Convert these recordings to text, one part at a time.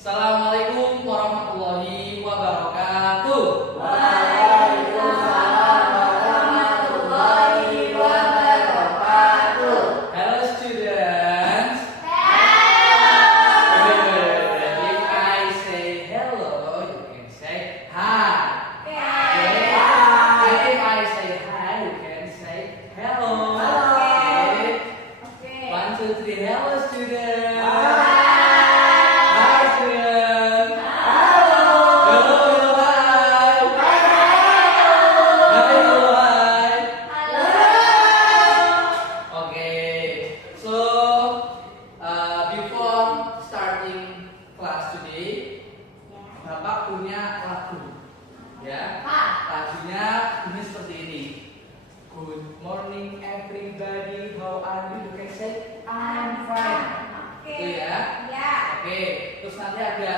Assalamualaikum warahmatullahi wabarakatuh. Waalaikumsalam warahmatullahi wabarakatuh. Hello students. Hello. If I say hello, you can say hi. Okay. And if I say hi, you can say hello. Okay. Okay. 1, 2, 3. Hello students. Hi. Hi students. Halo. Hello, hello, hi. Hi, hello, hi. Halo. Okay, so before starting class today, Bapak punya lagu, ya. Lagunya ini seperti ini. Good morning everybody, how are you? You can say I'm fine. Itu ya. Oke, terus nanti ada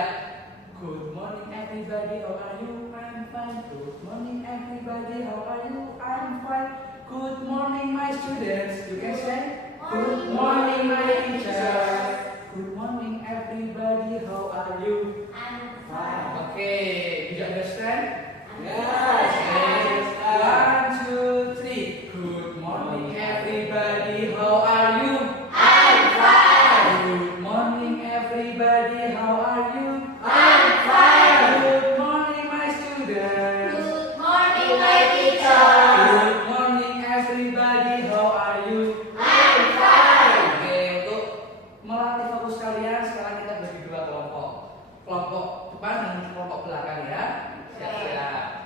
good morning everybody, how are you? I'm fine. Good morning everybody, how are you? I'm fine. Good morning my students. You can say good morning my teachers. Good morning everybody, how are you? Fine. Okay, did you understand? Yes. Okay. 1, 2, 3. Good morning everybody, how are you? I'm fine. Good morning everybody, how are you? I'm fine. Good morning my students. Good morning, my teacher. Good morning everybody, how are you? I'm fine. Oke, untuk melatih fokus kalian, sekarang kita bagi dua kelompok. Kelompok depan dan kelompok belakang ya. Siap-siap.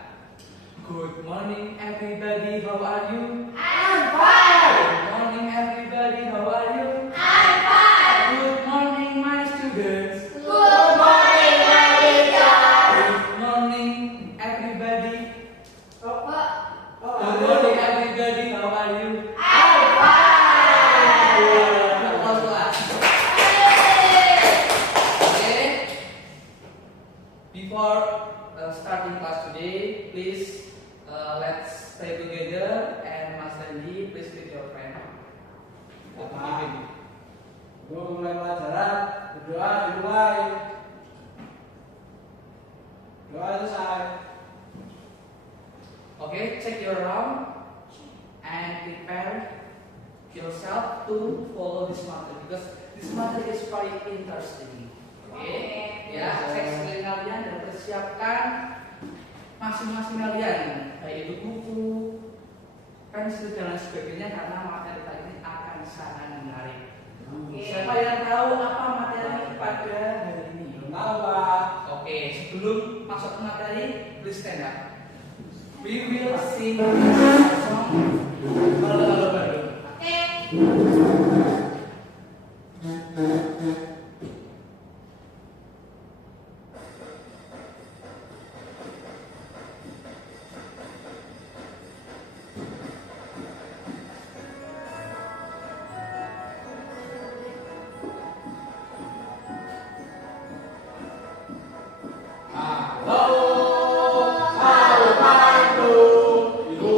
Good morning everybody, how are you? I'm fine. Good morning everybody, how are you? I'm fine. Good morning my students. Good morning, my teacher. Good morning everybody. Good morning everybody, how are you? I'm fine. Applause kelas. Okay. Before starting class today, please let's stay together and Mas Randy, please with your friend. Sebelum mulai pelajaran, berdoa dimulai. Doa selesai. Okay, check your round and prepare yourself to follow this matter because this matter is very interesting. Okay, ya, cek sekalian kalian dan persiapkan masing-masing kalian, baik itu buku, pensil dan lain sebagainya karena materi kali ini akan sangat menarik. Siapa yang tahu apa materi pada hari ini? Belum tahu, Pak. Oke, sebelum masuk ke materi, please stand up. We will sing a song. Halo, baru. Halo, Pak Ibu. Ibu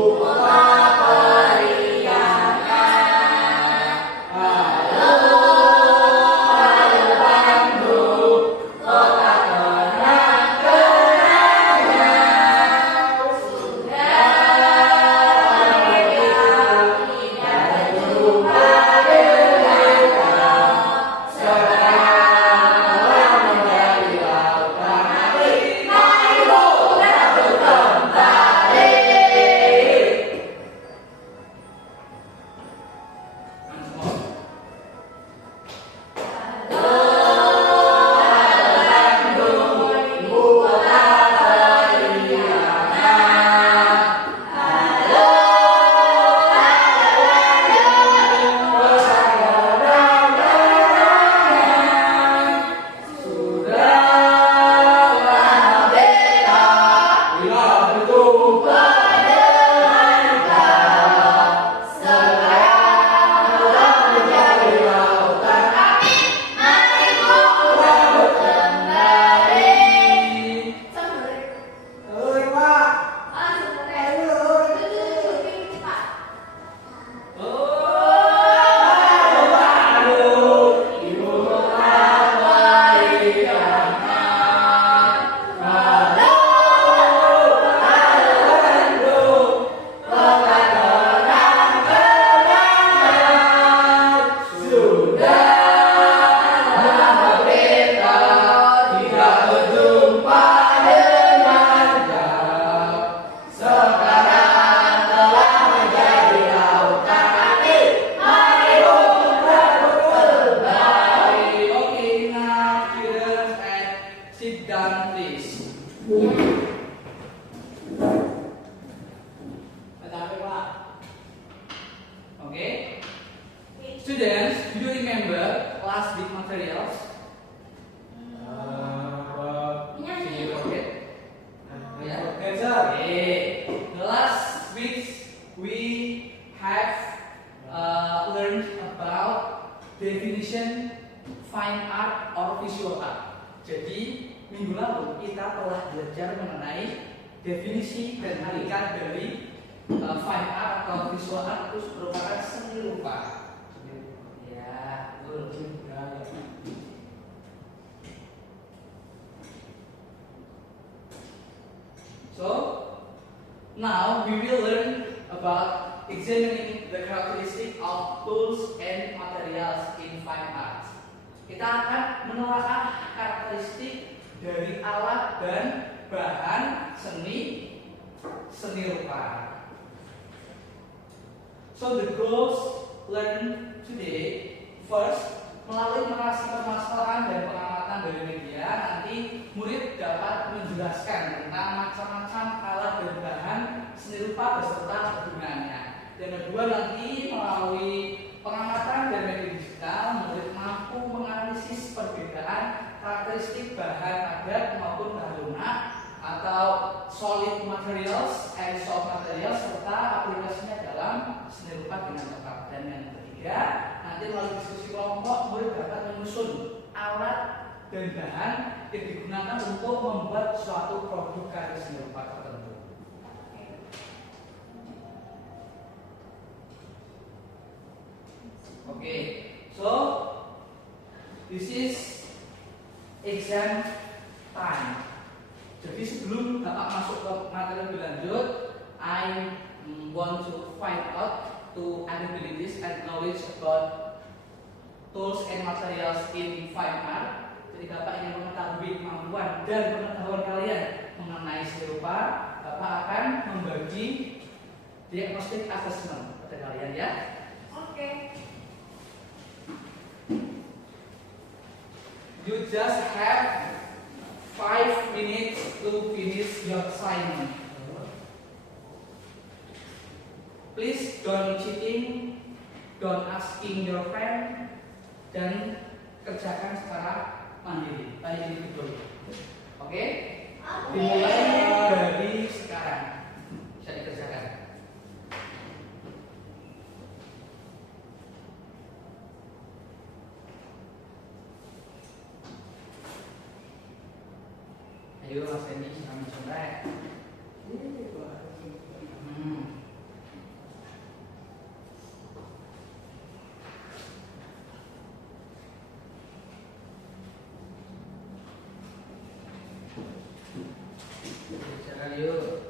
Students, do you remember last week materials? Can you forget? Oke, sir. Okay. The last week we have learned about definition fine art or visual art. Jadi minggu lalu kita telah belajar mengenai definisi dan hakikat dari fine art atau visual art itu merupakan seni rupa. Ya, betul. So now we will learn about examining the characteristic of tools and materials in fine art. Kita akan menelaah karakteristik dari alat dan bahan seni rupa. So the goals learned today, first, melalui narasi permasalahan dan pengamatan dari media, nanti murid dapat menjelaskan tentang macam-macam alat dan bahan seni rupa beserta kegunaannya. Dan kedua, nanti melalui pengamatan dan media digital, murid mampu menganalisis perbedaan karakteristik bahan padat maupun bahan lunak atau solid materials and soft materials serta aplikasinya dalam seni rupa dengan tepat. Dan yang ketiga, nanti melalui diskusi kelompok murid dapat menyusun alat dan bahan yang digunakan untuk membuat suatu produk karya seni rupa tertentu. Okay, so this is exam time. Jadi sebelum Bapak masuk ke materi lebih lanjut, I want to find out to abilities and knowledge about tools and materials in fine art. Jadi Bapak ingin mengetahui kemampuan dan pengetahuan kalian mengenai seni rupa. Bapak akan membagi diagnostic assessment pada kalian ya. Oke. You just have 5 minutes to finish your assignment. Please don't cheating, don't asking your friend, dan kerjakan secara mandiri, tadi individual. Oke? Dimulai dari sekarang bisa dikerjakan. Ayo Mas Fendi, kami coba. Bicara yuk.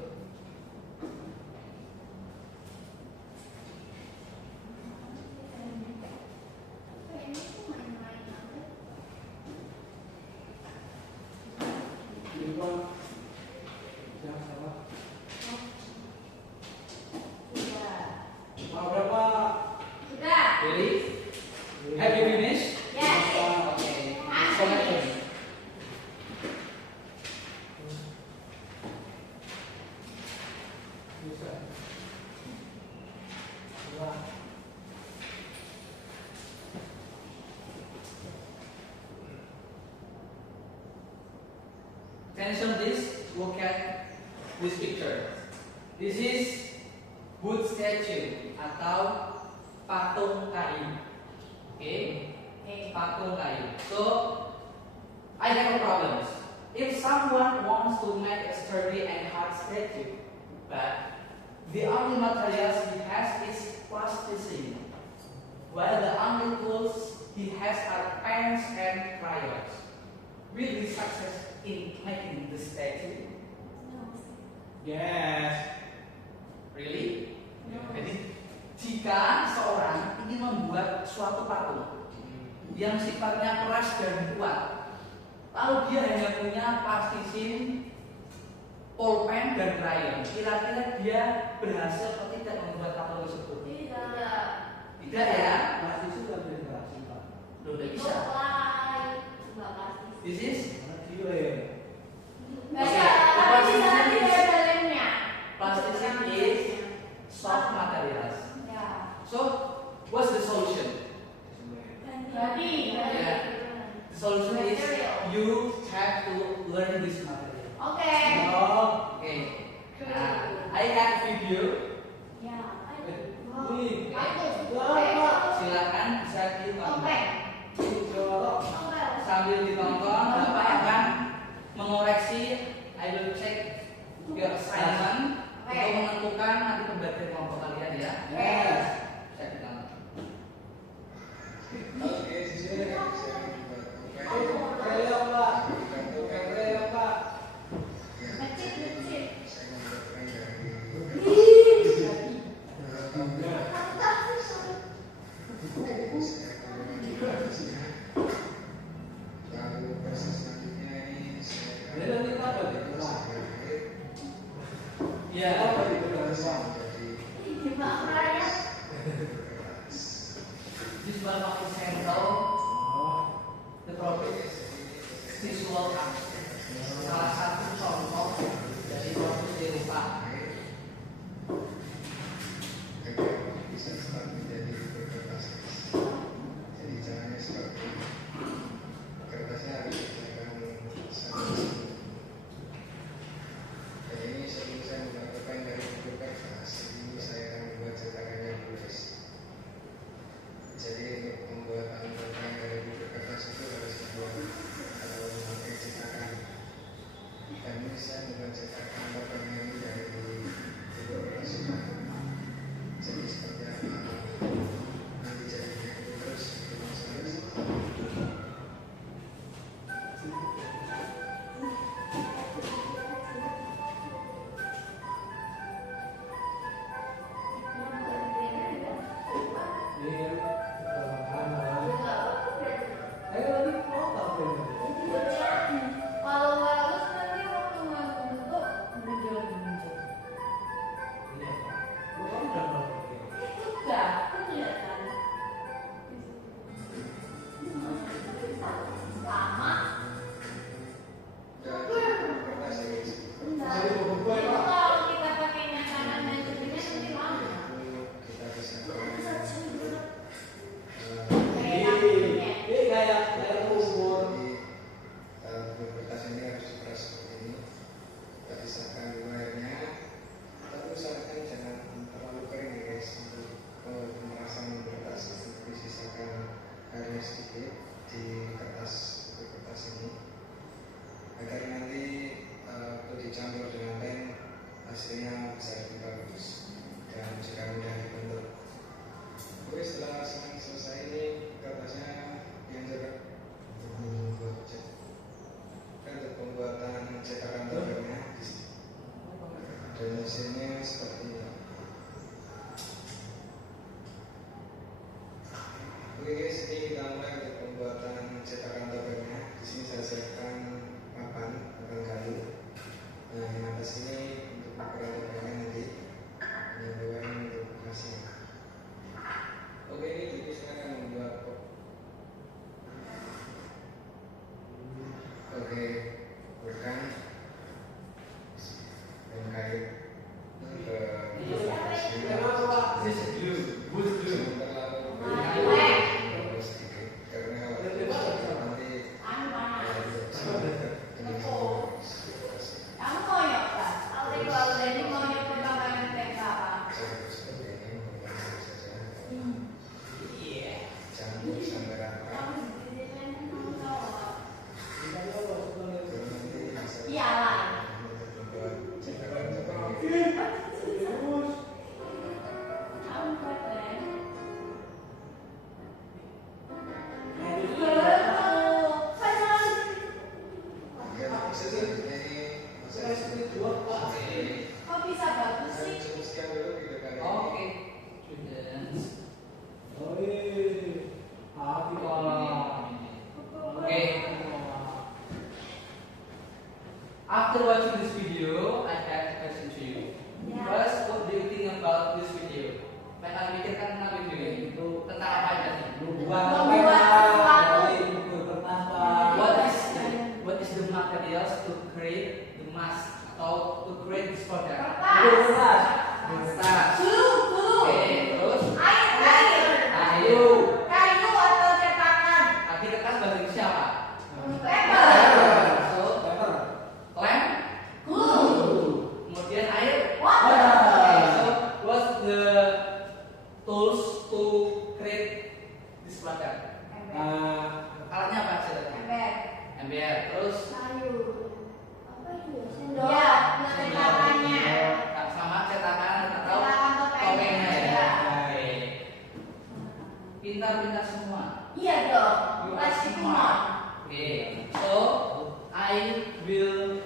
Ready? Have you finished? Yes. Okay. Selection. Attention please, look at this picture. This is wood statue atau patung kayu. Okay? Patung kayu. So, I have a problem. If someone wants to make a sturdy and hard statue, but the only materials he has is plasticine, while the only tools he has are pens and crayons, will he success in making the statue? Yes. Really? Jadi jika seorang ingin membuat suatu patung yang sifatnya keras dan kuat, lalu dia hanya punya plastisin, pulpen dan krayon, kira-kira dia berhasil atau tidak membuat patung tersebut? Tidak ya? Plastik itu kan dari plastik, Pak. Loh, tidak bisa. This is plasticine is soft materials. So, what's the solution? Sambil ditonton, Bapak akan mengoreksi. I will check your assignment untuk menentukan nanti pembagian kelompok kalian ya. Yes. Saya ditonton. Kayak Pak. Kayak Pak. Nanti apa nih? Ya, Apa itu dari Pak? this one of the central the topic visual art. Salah satu contoh dari produksi rupa. Jadi caranya seperti ini. Kertasnya harus digunakan sama. Dan ini sebelum saya menggunakan dari buku kertas, ini saya akan membuat cetakan yang luas. Jadi untuk pembuatan cetakan dari buku kertas itu harus dibuat atau memakai cetakan. Dan ini saya membuat cetakan topengnya ini dari buku kertas. Jadi seperti apa? Nanti jadi terus sedikit di kertas ini agar nanti itu dicampur dengan lem hasilnya bisa lebih bagus dan juga mudah dibentuk. Oke, setelah selesai ini kertasnya yang cetak untuk pembuatan cetakan topengnya dan hasilnya seperti ini. Oke guys, ini kita mulai untuk pembuatan cetakan topengnya. Di sini saya siapkan papan kayu. Nah, yang atas ini untuk ukuran topengnya nanti, yang bawah ini untuk bekasnya. Oke, ini jadi saya akan membuat bukan dan kait ke kertas ini. This is glue, wood glue. After watching this video, I have a question to you. First, what do you think about this video? Mereka pikirkan tentang video ini itu tentang apa aja sih? What is the materials to create the mask atau to create this product? Kertas. Oke, terus kayu. Kayu atau cetakan? Arti kertas bahasa Indonesia apa? Paper. So, lem. Kemudian air. Water. Okay, so what's the tools to create this product? Pintar-pintar semua. Iya dong. You are Pasti smart. Okay, so I will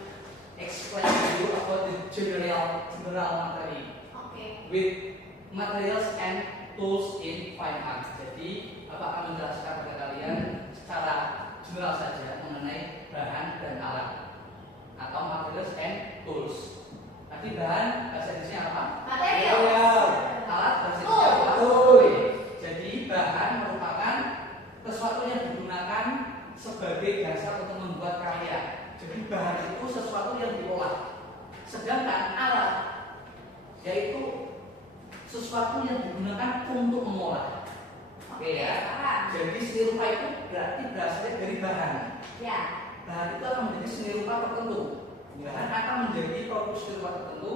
explain to you about the general material Oke. with materials and tools in fine art. Jadi, Bapak akan menjelaskan kepada kalian secara general saja mengenai bahan dan alat atau materials and tools. Tadi bahan bahasa Inggrisnya apa? Material. Alat bahasa Inggrisnya apa? Tool. Jadi bahan merupakan sesuatu yang digunakan sebagai dasar untuk membuat karya. Jadi bahan itu sesuatu yang diolah. Sedangkan alat yaitu sesuatu yang digunakan untuk mengolah. Oke ya. Jadi seni rupa itu berarti berasal dari bahan. Ya. Bahan itu akan menjadi seni rupa tertentu. Bahan akan menjadi produk seni rupa tertentu.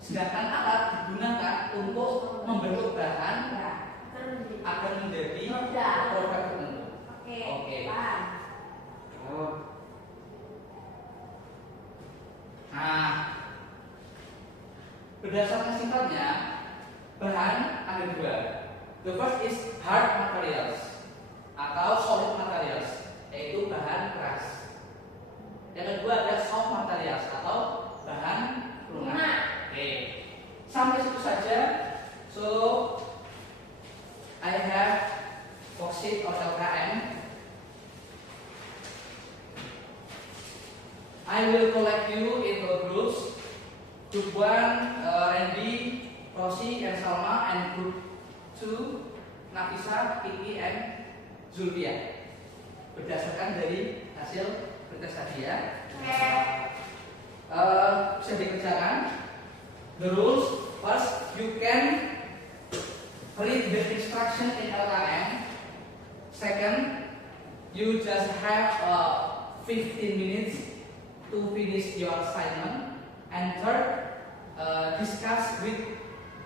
Sedangkan alat digunakan untuk membentuk bahan Ya. agar menjadi Produk. produk tertentu. Oke. Oke. Paham. Nah, berdasarkan sifatnya, bahan ada dua. The first is hard materials atau solid materials, yaitu bahan keras. Yang kedua ada soft materials atau bahan lunak. Oke, sampai situ saja. So, I have worksheet or LKM. I will collect you into groups. Group 1, Randy, Rosi, and Salma, and group 2, Nafisa, Kiki, and Zulfia. Berdasarkan dari hasil bertes tadi ya. Bisa dikerjakan. The rules: first, you can read the instruction in LKM. Second, you just have 15 minutes to finish your assignment. And third, discuss with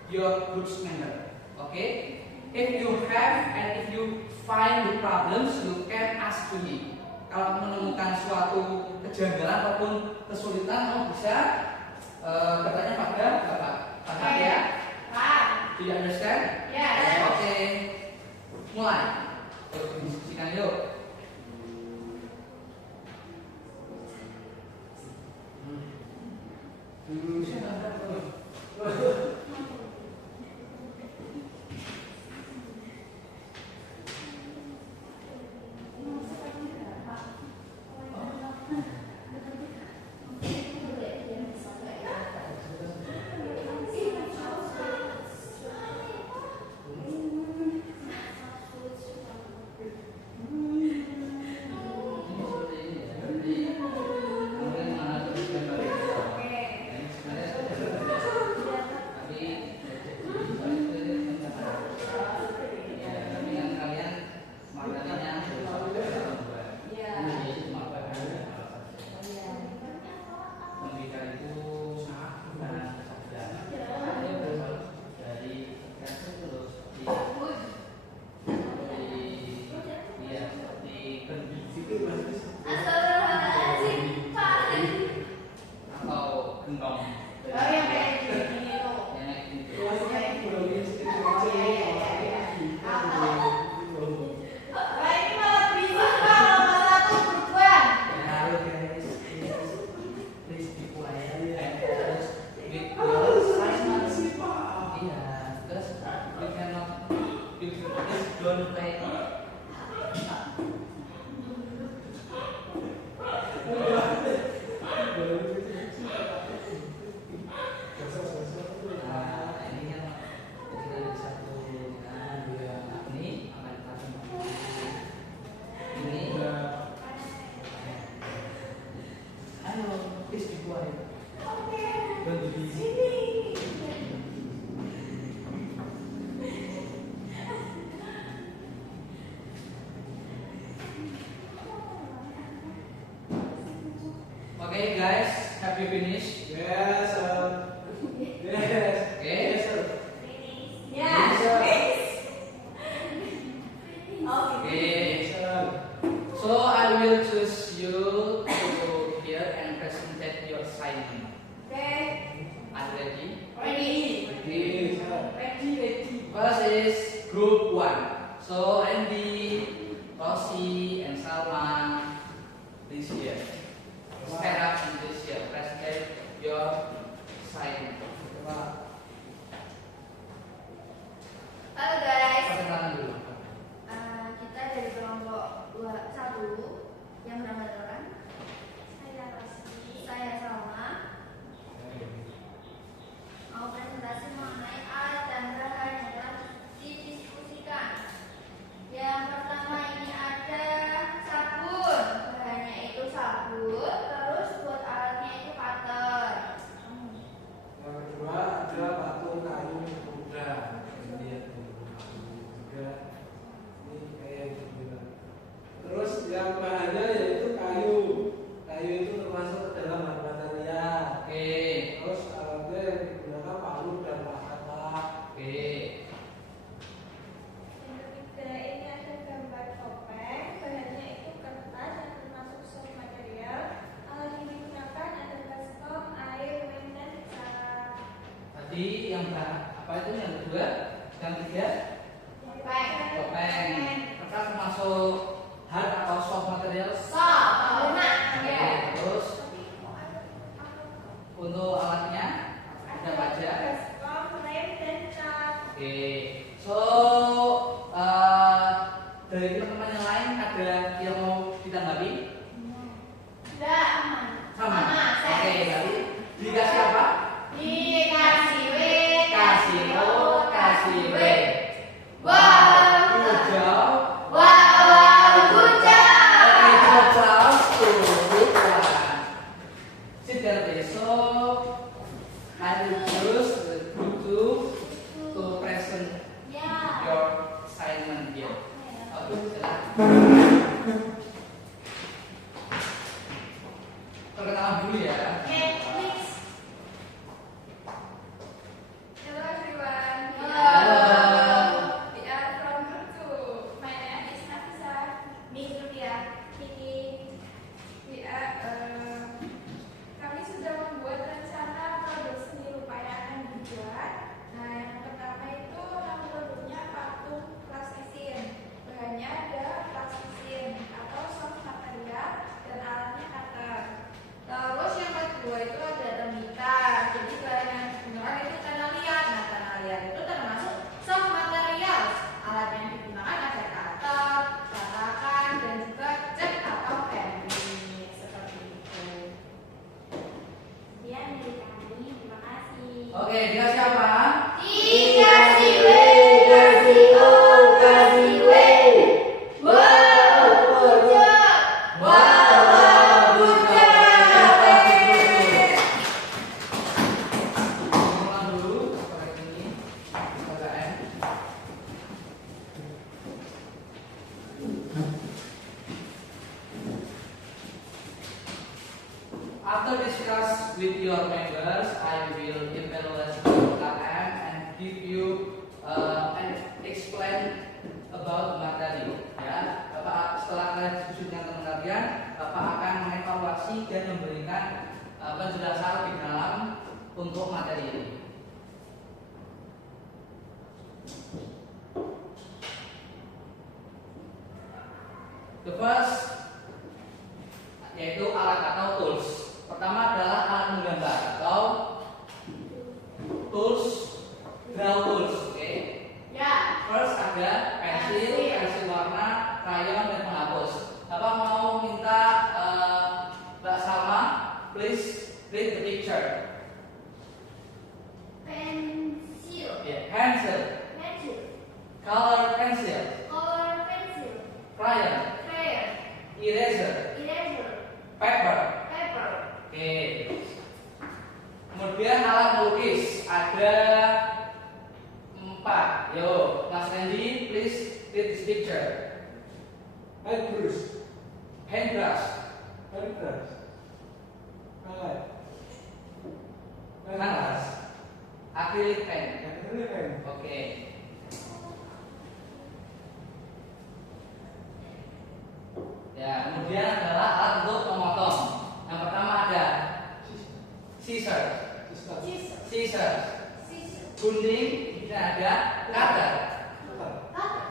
your group member. Okay? If you have and if you find the problems, you can ask to me. Kalau menemukan suatu kejanggalan ataupun kesulitan, kamu bisa bertanya pada Bapak. Paham ya? Paham. Do you understand? Yes. Oke. Mulai. Diskusikan yuk. Okay guys, have you finished? Yes, sir. Yes. Okay. Yes, sir. Yes. Okay. Sir. So I will choose you to here and present your assignment. Okay. Are you ready? Ready. Yes, sir. Ready. First is group 1. So Andy, Rosie, and Salman, this year. Stand up in this year. Present your sign. Halo guys. Perkenalan dulu. Kita dari kelompok 1 yang bernama Doran. Saya Rosi. Saya Salma. Mau presentasi mengenai alat dan bahan yang telah didiskusikan. Yang pertama ini ada sabun. Bahannya itu sabun. Terus buat alatnya itu cutter. Yang kedua ada batu kayu muda. Lihat juga ini kayak gitu. Terus yang bahannya yaitu kayu. Kayu itu termasuk dalam bahan material. Oke. Terus alatnya yang digunakan palu dan pahat. Oke. Yang ketiga ini ada gambar topeng, bahannya itu kertas yang termasuk soft material. Alat yang digunakan adalah stok, air, lem, dan cara. Tadi yang apa itu yang kedua? Yang ketiga? Topeng. Kertas termasuk hard atau soft material? Lunak. Oke. Terus untuk alatnya ada apa aja? Stok, lem, dan cat. Oke. So dari teman-teman yang lain ada yang mau ditanggapi? Tidak. Sama. Oke. Berarti dikasih apa? Dikasih W. Kasih O, kasih W. Wow. Good job. Wow. Good job. Okay, good job. Good one. Sit there, please. So I will choose the group to present Ya. your assignment here. Oke, silakan. Perkenalan dulu ya. Next. Hello everyone. Hello. We are from Group 2. My name is Nafisa. Miss Rupiah. Kiki. Kami sudah membuat rencana produk seni rupa yang akan dibuat. Nah, yang pertama itu nama produknya patung plastisin. Bahannya ada plastisin atau soft material dan alatnya cutter. Terus yang kedua itu ada tembikar. Jadi bahan yang digunakan itu tanah liat. Nah, tanah liat itu termasuk soft material. Alat yang digunakan ada cutter, batakan, dan juga cat atau vernis seperti itu. Sekian dari kami. Terima kasih. Oke, dia siapa? Dikasih W, kasih O, kasih W. Wow, good job. Wow, good job. Perkenalan dulu seperti ini. KKN. After discuss with your members, I will evaluate your KKN and give you and explain about materi. Ya, Bapak setelah kalian diskusi dengan teman kalian, Bapak akan mengevaluasi dan memberikan penjelasan lebih dalam untuk materi ini. The first yaitu alat atau tools. Pertama adalah alat menggambar atau tools, draw tools. Oke. Ya. First ada pensil, pensil warna, krayon dan penghapus. Bapak mau minta Mbak Salma, please read the picture. Pensil. Yeah, pencil, Pencil. color pencil, Color pencil. crayon, Crayon. eraser, Eraser. paper. Paper. Oke. Kemudian alat melukis ada 4. Yo, Mas Randy, please read this picture. Paintbrush. Paintbrush, Paintbrush. Palette. canvas, acrylic pen. Acrylic pen. Oke. Ya, kemudian adalah alat untuk memotong. Yang pertama ada scissors, Scissors. scissors, Scissors. gunting, dan ada cutter. Cutter. Cutter.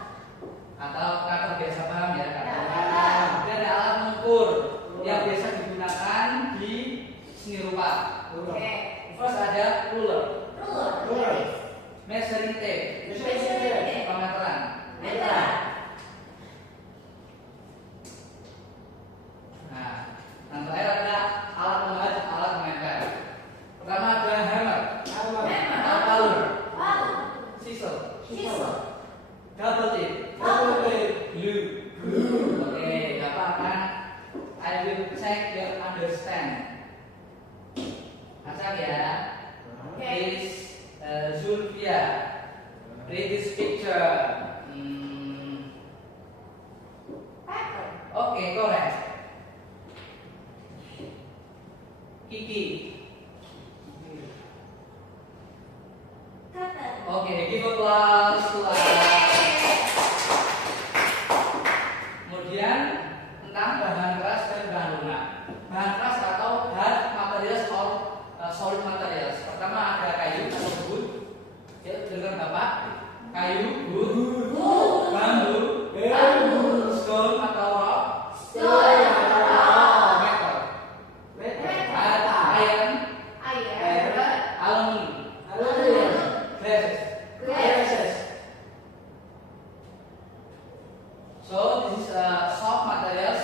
So this is soft materials.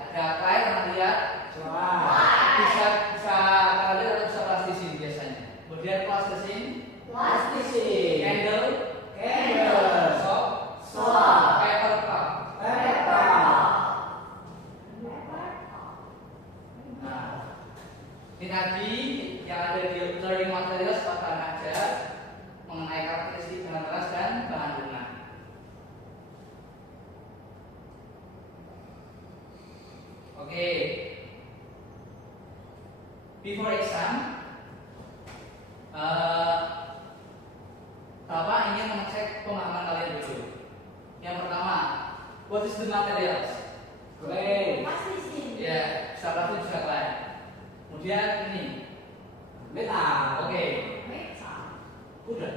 Ada clay, pernah lihat? Wah. Bisa kalian atau bisa plastisin biasanya. Kemudian plastisin, Plastisin. candle, soft, Soft. paper cup. Pepper. Nah, ini tadi yang ada di learning materials akan ajar mengenai karakteristik bahan keras dan bahan lunak. Oke. Before exam, Bapak ingin mengecek pemahaman kalian dulu. Yang pertama, what is the materials? Clay. Ya, bisa plastik bisa clay. Kemudian ini, Metal. oke, udah.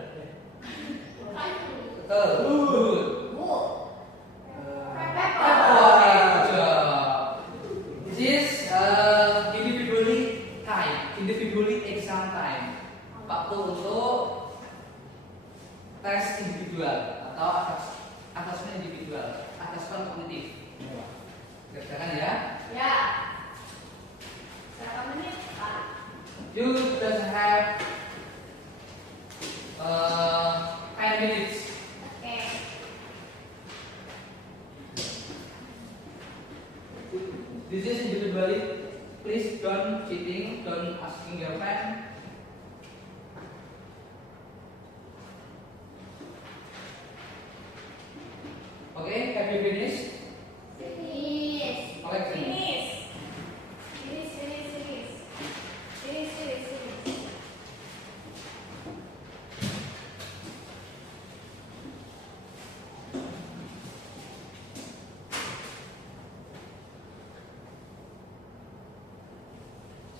Betul. Good. Oke, good job. This is individually exam time. Waktu untuk tes individual atau asesmen individual, asesmen kognitif. Kerjakan ya. You just have 10 minutes. This is individually. Please don't cheating, don't asking your friend. Okay, have you finished? Collection.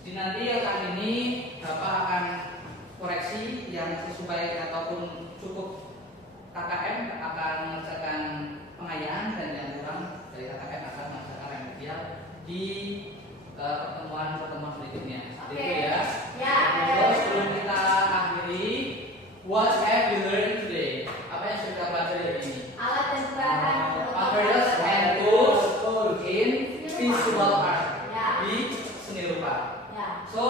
Jadi nanti akan ini Bapak akan koreksi yang sesuai ataupun cukup KKM akan mengerjakan pengayaan dan yang kurang dari KKM akan mengerjakan remedial di pertemuan berikutnya. Seperti itu ya. Terus sebelum kita akhiri, what have you learned today? Apa yang sudah kita pelajari hari ini? Materials and tools in visual art, di seni rupa. So,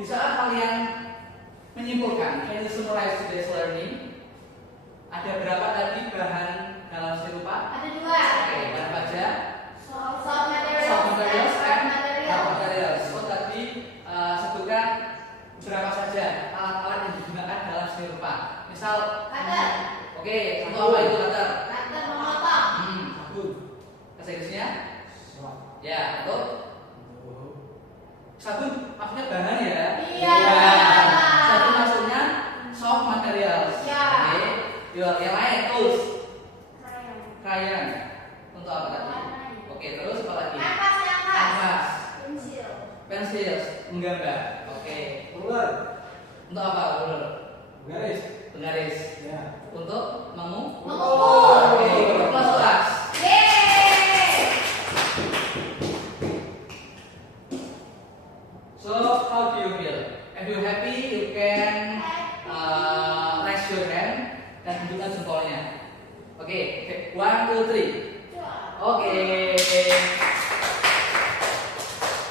bisa kalian menyimpulkan, can you summarize today's learning? Ada berapa tadi bahan dalam seni rupa? Oke, bahan baja, soft materials and hard materials. So tadi sebutkan berapa saja alat-alat yang digunakan dalam seni rupa. Misal, oke, contoh apa itu cutter? Sabun. Bahasa Inggrisnya? Soft. Ya, betul. Sabun maksudnya bahan ya? Iya. Sabun maksudnya soft materials. Ya. Oke. Yang lain tools, crayon. Untuk apa tadi? Oke, terus apa lagi? Kanvas, pensil, menggambar. Oke. Ruler. Untuk apa? Ruler. Garis. Penggaris. Ya. Untuk Mengukur. Oke. Plus kelas. So, how do you feel? If you happy, you can raise your hand dan tunjukkan jempolnya. Oke, 1, 2, 3. Oke.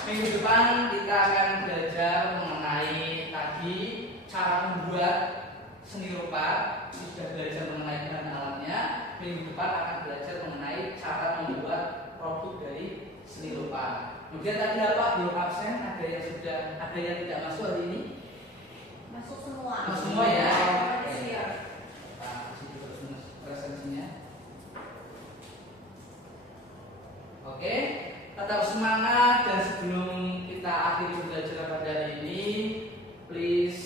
Minggu depan kita akan belajar mengenai tadi cara membuat seni rupa. Sudah belajar mengenai bahan alatnya. Minggu depan akan belajar mengenai cara membuat produk dari seni rupa. Kemudian tadi apa? Belum absen, ada yang tidak masuk hari ini? Masuk semua. Masuk semua ya. Iya. Pak, situ terus presensinya. Oke, tetap semangat dan sebelum kita akhiri belajar pada hari ini, please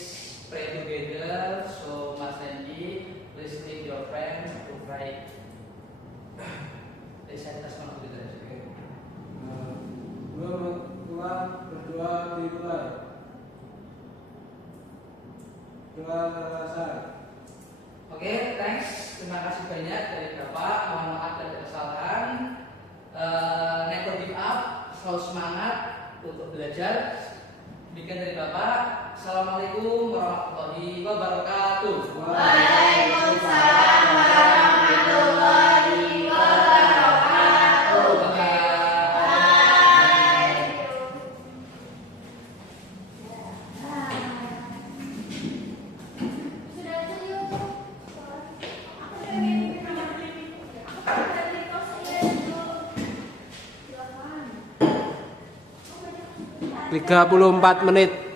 pray together. So Mas Randy, please take your friend to pray. Saya atas nama kita. Tuhan berdoa dimulai. Doa terasa. Oke, thanks. Terima kasih banyak dari Bapak. Mohon maaf dan kesalahan. Never give up. Selalu semangat untuk belajar. Demikian dari Bapak. Assalamualaikum warahmatullahi wabarakatuh. Waalaikumsalam warahmatullahi wabarakatuh. 34 menit.